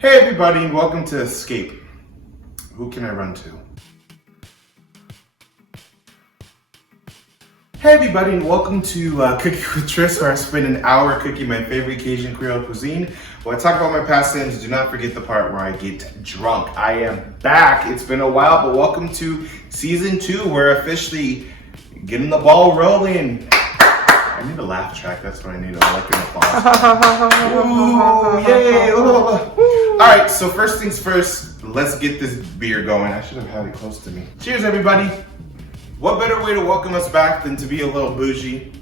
Hey everybody, and welcome to Escape. Who can I run to? Hey everybody, and welcome to Cooking with Tris, where I spend an hour cooking my favorite Cajun Creole cuisine. When I talk about my past sins, do not forget the part where I get drunk. I am back. It's been a while, but welcome to season 2. We're officially getting the ball rolling. I need a laugh track. That's what I need. I like an applause. Ooh, yay! All right. So first things first. Let's get this beer going. I should have had it close to me. Cheers, everybody. What better way to welcome us back than to be a little bougie?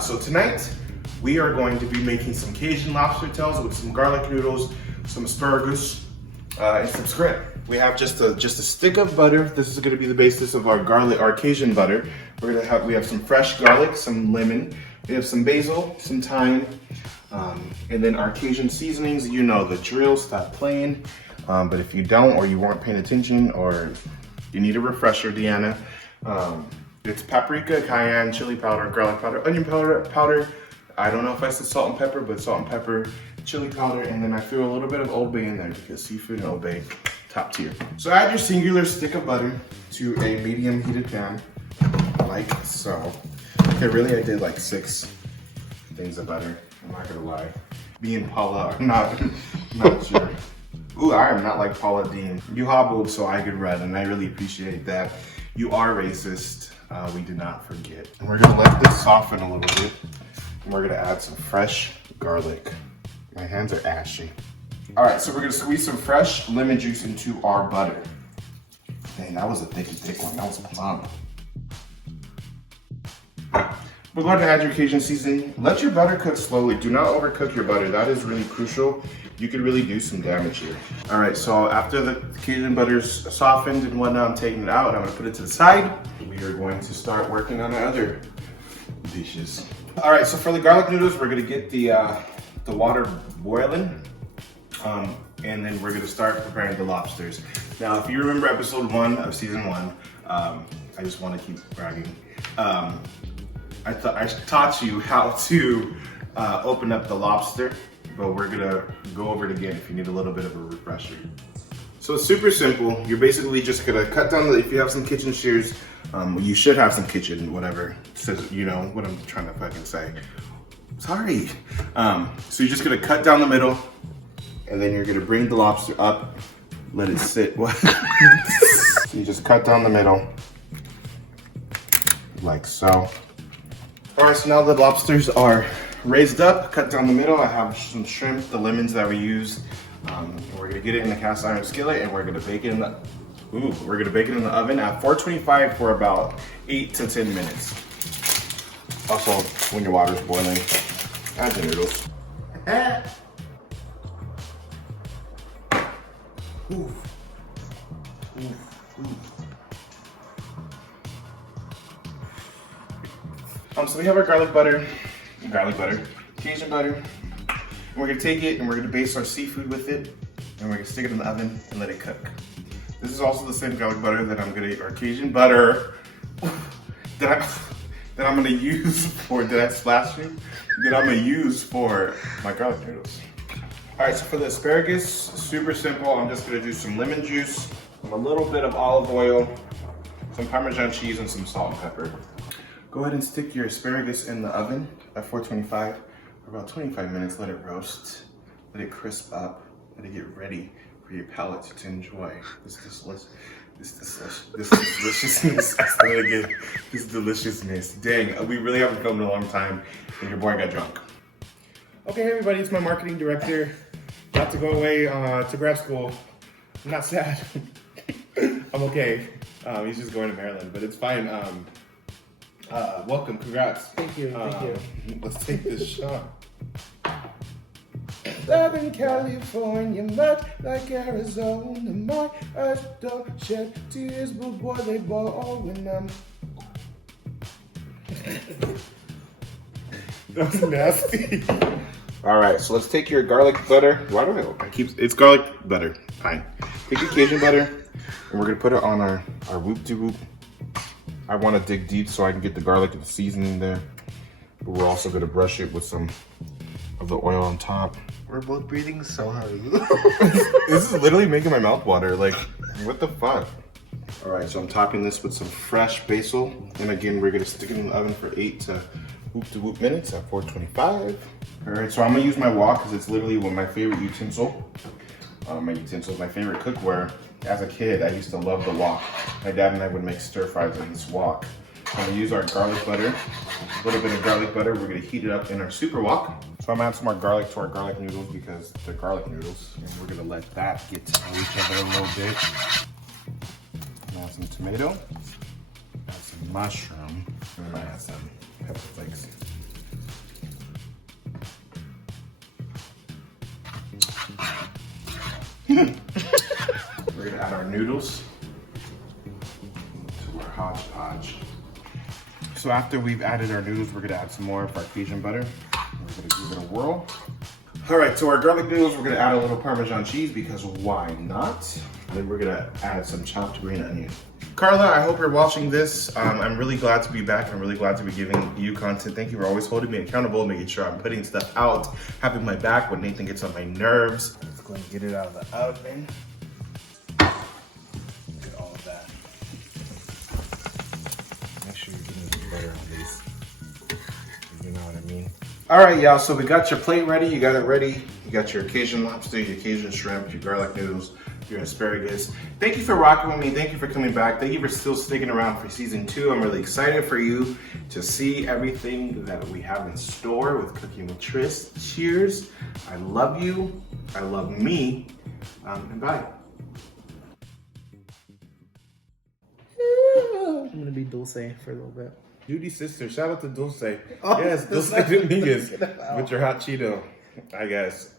So tonight we are going to be making some Cajun lobster tails with some garlic noodles, some asparagus, and some scrimp. We have just a stick of butter. This is going to be the basis of our Cajun butter. We have some fresh garlic, some lemon. We have some basil, some thyme, and then our Cajun seasonings. You know the drill, stop playing. But if you don't, or you weren't paying attention, or you need a refresher, Deanna, it's paprika, cayenne, chili powder, garlic powder, onion powder. I don't know if I said salt and pepper, but salt and pepper, chili powder, and then I threw a little bit of Old Bay in there because seafood and Old Bay, top tier. So add your singular stick of butter to a medium heated pan, like so. Okay, really I did like 6 things of butter, I'm not gonna lie. Me and Paula are not sure. Ooh, I am not like Paula Dean. You hobbled so I could run, and I really appreciate that. You are racist, we did not forget. And we're gonna let this soften a little bit, and we're gonna add some fresh garlic. My hands are ashy. All right, so we're gonna squeeze some fresh lemon juice into our butter. Dang, that was a thick one, that was plump. We're going to add your Cajun seasoning. Let your butter cook slowly. Do not overcook your butter. That is really crucial. You could really do some damage here. All right, so after the Cajun butter's softened and whatnot, I'm taking it out. I'm gonna put it to the side. We are going to start working on our other dishes. All right, so for the garlic noodles, we're gonna get the water boiling. And then we're gonna start preparing the lobsters. Now, if you remember episode 1 of season 1, I just wanna keep bragging. I taught you how to open up the lobster, but we're gonna go over it again if you need a little bit of a refresher. So it's super simple. You're basically just gonna cut down if you have some kitchen shears, you should have some kitchen, whatever, says, you know what I'm trying to fucking say. Sorry. So you're just gonna cut down the middle, and then you're gonna bring the lobster up, let it sit. So you just cut down the middle, like so. All right, so now the lobsters are raised up, cut down the middle. I have some shrimp, the lemons that we used. We're gonna get it in the cast iron skillet, and we're gonna bake it in the oven at 425 for about 8 to 10 minutes. Also, when your water's boiling, add the noodles. So we have our Cajun butter, Cajun butter, and we're gonna take it and we're gonna baste our seafood with it, and we're gonna stick it in the oven and let it cook. This is also the same garlic butter that our Cajun butter that I'm gonna use for, did I splash you? That I'm gonna use for my garlic noodles. All right, so for the asparagus, super simple. I'm just gonna do some lemon juice, a little bit of olive oil, some Parmesan cheese, and some salt and pepper. Go ahead and stick your asparagus in the oven at 425 for about 25 minutes. Let it roast, let it crisp up, let it get ready for your palate to enjoy this deliciousness. This deliciousness. Dang, we really haven't filmed in a long time, and your boy got drunk. Okay, everybody, it's my marketing director. About to go away to grad school. I'm not sad. I'm okay. He's just going to Maryland, but it's fine. Welcome, congrats. Thank you, thank you. Let's take this shot. Southern California, much like Arizona, my eyes don't shed tears, but boy, they ball when I'm... That was nasty. All right, so let's take your garlic butter. Why do it's garlic butter, fine. Take your Cajun butter, and we're gonna put it on our whoop-de-whoop. I want to dig deep so I can get the garlic and the seasoning there. But we're also going to brush it with some of the oil on top. We're both breathing so hard. This is literally making my mouth water. Like, what the fuck? All right, so I'm topping this with some fresh basil. And again, we're gonna stick it in the oven for 8 to whoop minutes at 425. All right, so I'm gonna use my wok because it's literally one of my favorite utensil. My favorite cookware. As a kid, I used to love the wok. My dad and I would make stir fries in this wok. I'm gonna use our garlic butter. A little bit of garlic butter. We're gonna heat it up in our super wok. So I'm gonna add some more garlic to our garlic noodles because they're garlic noodles. And we're gonna let that get to know each other a little bit. Add some tomato. Add some mushroom. And add some pepper flakes. We're gonna add our noodles to our hodgepodge. So after we've added our noodles, we're gonna add some more of our Cajun butter. We're gonna give it a whirl. All right, so our garlic noodles, we're gonna add a little Parmesan cheese because why not? And then we're gonna add some chopped green onion. Carla, I hope you're watching this. I'm really glad to be back. I'm really glad to be giving you content. Thank you for always holding me accountable, making sure I'm putting stuff out, having my back when Nathan gets on my nerves. Let's go and get it out of the oven. Look at all of that. Make sure you're getting the butter at least. You know what I mean? All right, y'all, so we got your plate ready. You got it ready. You got your Cajun lobster, your Cajun shrimp, your garlic noodles, your asparagus. Thank you for rocking with me. Thank you for coming back. Thank you for still sticking around for season 2. I'm really excited for you to see everything that we have in store with Cooking with Tris. Cheers. I love you. I love me. And bye. I'm gonna be Dulce for a little bit. Judy's sister. Shout out to Dulce. Oh, yes, Dulce Dominguez with your hot Cheeto, I guess.